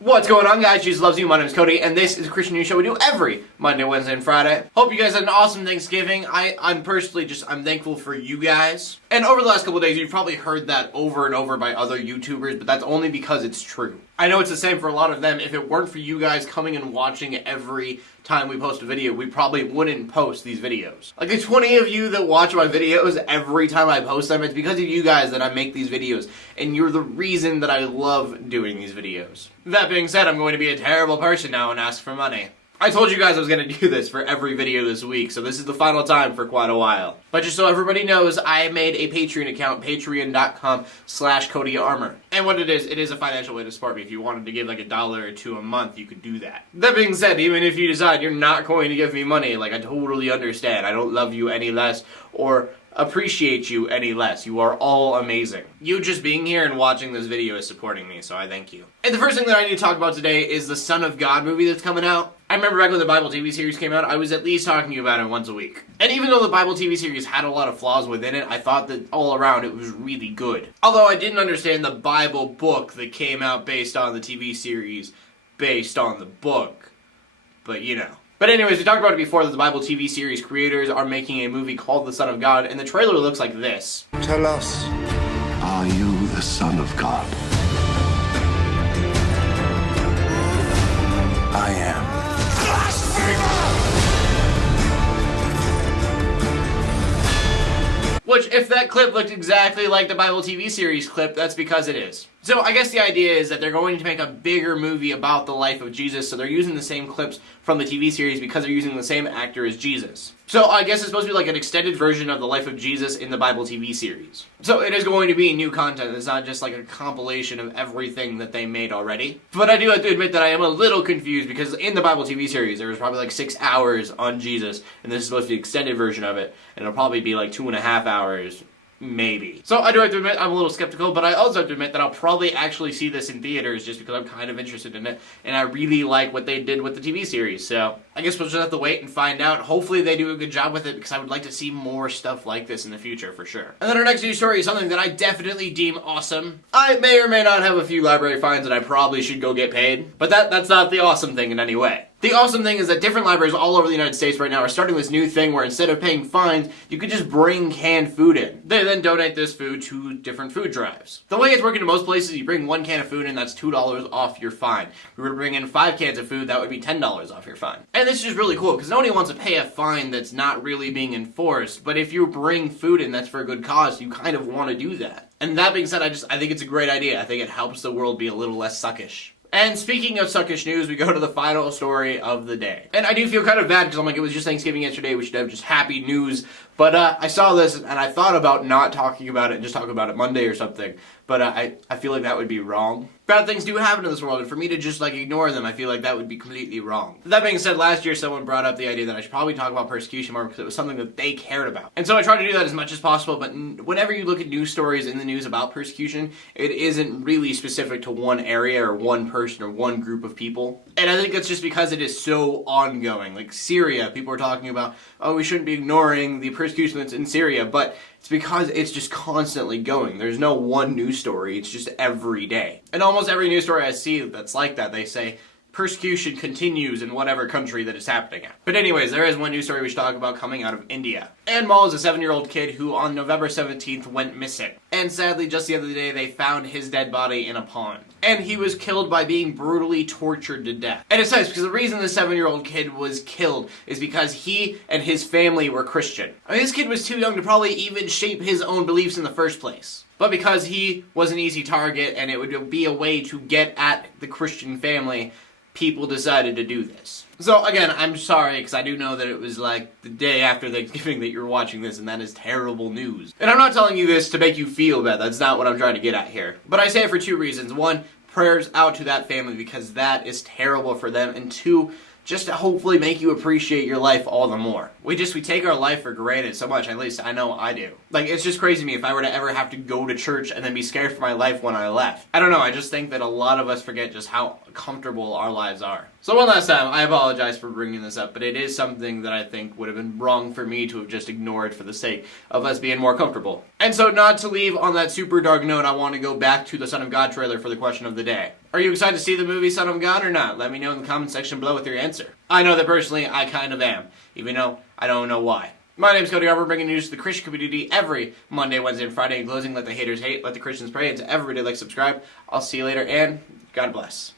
What's going on, guys? Jesus loves you. My name is Cody, and this is a Christian news show we do every Monday, Wednesday, and Friday. Hope you guys had an awesome Thanksgiving. I'm personally I'm thankful for you guys. And over the last couple of days, you've probably heard that over and over by other YouTubers, but that's only because it's true. I know it's the same for a lot of them. If it weren't for you guys coming and watching every time we post a video, we probably wouldn't post these videos. Like, the 20 of you that watch my videos every time I post them, it's because of you guys that I make these videos, and you're the reason that I love doing these videos. That being said, I'm going to be a terrible person now and ask for money. I told you guys I was going to do this for every video this week, so this is the final time for quite a while. But just so everybody knows, I made a Patreon account, patreon.com/CodyArmor. And what it is a financial way to support me. If you wanted to give like $1 or $2 a month, you could do that. That being said, even if you decide you're not going to give me money, like, I totally understand. I don't love you any less or appreciate you any less. You are all amazing. You just being here and watching this video is supporting me, so I thank you. And the first thing that I need to talk about today is the Son of God movie that's coming out. I remember back when the Bible TV series came out, I was at least talking about it once a week. And even though the Bible TV series had a lot of flaws within it, I thought that all around it was really good. Although I didn't understand the Bible book that came out based on the TV series, based on the book. But you know. But anyways, we talked about it before that the Bible TV series creators are making a movie called The Son of God, and the trailer looks like this. Tell us, are you the Son of God? I am. Which, if that clip looked exactly like the Bible TV series clip, that's because it is. So I guess the idea is that they're going to make a bigger movie about the life of Jesus, so they're using the same clips from the TV series because they're using the same actor as Jesus. So I guess it's supposed to be like an extended version of the life of Jesus in the Bible TV series. So it is going to be new content. It's not just like a compilation of everything that they made already. But I do have to admit that I am a little confused because in the Bible TV series there was probably like 6 hours on Jesus, and this is supposed to be the extended version of it, and it'll probably be like 2.5 hours. Maybe. So I do have to admit I'm a little skeptical, but I also have to admit that I'll probably actually see this in theaters just because I'm kind of interested in it, and I really like what they did with the TV series, so I guess we'll just have to wait and find out. Hopefully they do a good job with it because I would like to see more stuff like this in the future for sure. And then our next news story is something that I definitely deem awesome. I may or may not have a few library fines that I probably should go get paid, but that's not the awesome thing in any way. The awesome thing is that different libraries all over the United States right now are starting this new thing where instead of paying fines, you could just bring canned food in. They then donate this food to different food drives. The way it's working in most places, you bring 1 can of food in, that's $2 off your fine. If you were to bring in 5 cans of food, that would be $10 off your fine. And this is just really cool because nobody wants to pay a fine that's not really being enforced, but if you bring food in that's for a good cause, you kind of want to do that. And that being said, I think it's a great idea. I think it helps the world be a little less suckish. And speaking of suckish news, we go to the final story of the day. And I do feel kind of bad because I'm like, it was just Thanksgiving yesterday, we should have just happy news. But I saw this and I thought about not talking about it and just talking about it Monday or something. But I feel like that would be wrong. Bad things do happen in this world, and for me to just like ignore them, I feel like that would be completely wrong. That being said, last year someone brought up the idea that I should probably talk about persecution more because it was something that they cared about. And so I try to do that as much as possible, but whenever you look at news stories in the news about persecution, it isn't really specific to one area or one person or one group of people. And I think that's just because it is so ongoing. Like Syria, people are talking about, oh, we shouldn't be ignoring the persecution that's in Syria, but it's because it's just constantly going. There's no one news story, it's just every day. And almost every news story I see that's like that, they say, persecution continues in whatever country that it's happening at. But anyways, there is one news story we should talk about coming out of India. Anmol is a 7-year-old kid who on November 17th went missing. And sadly, just the other day, they found his dead body in a pond. And he was killed by being brutally tortured to death. And it says, because the reason the 7-year-old kid was killed is because he and his family were Christian. I mean, this kid was too young to probably even shape his own beliefs in the first place. But because he was an easy target and it would be a way to get at the Christian family, people decided to do this. So again, I'm sorry because I do know that it was like the day after Thanksgiving that you're watching this, and that is terrible news. And I'm not telling you this to make you feel bad, that's not what I'm trying to get at here. But I say it for 2 reasons. 1, prayers out to that family because that is terrible for them, and 2, just to hopefully make you appreciate your life all the more. We take our life for granted so much, at least I know I do. Like, it's just crazy to me if I were to ever have to go to church and then be scared for my life when I left. I don't know, I just think that a lot of us forget just how comfortable our lives are. So one last time, I apologize for bringing this up, but it is something that I think would have been wrong for me to have just ignored for the sake of us being more comfortable. And so not to leave on that super dark note, I want to go back to the Son of God trailer for the question of the day. Are Are you excited to see the movie Son of God or not? Let me know in the comment section below with your answer. I know that personally I kind of am, even though I don't know why. My name is Cody, bringing news to the Christian community every Monday, Wednesday, and Friday. In closing, let the haters hate, let the Christians pray, and to everybody like, subscribe. I'll see you later, and God bless.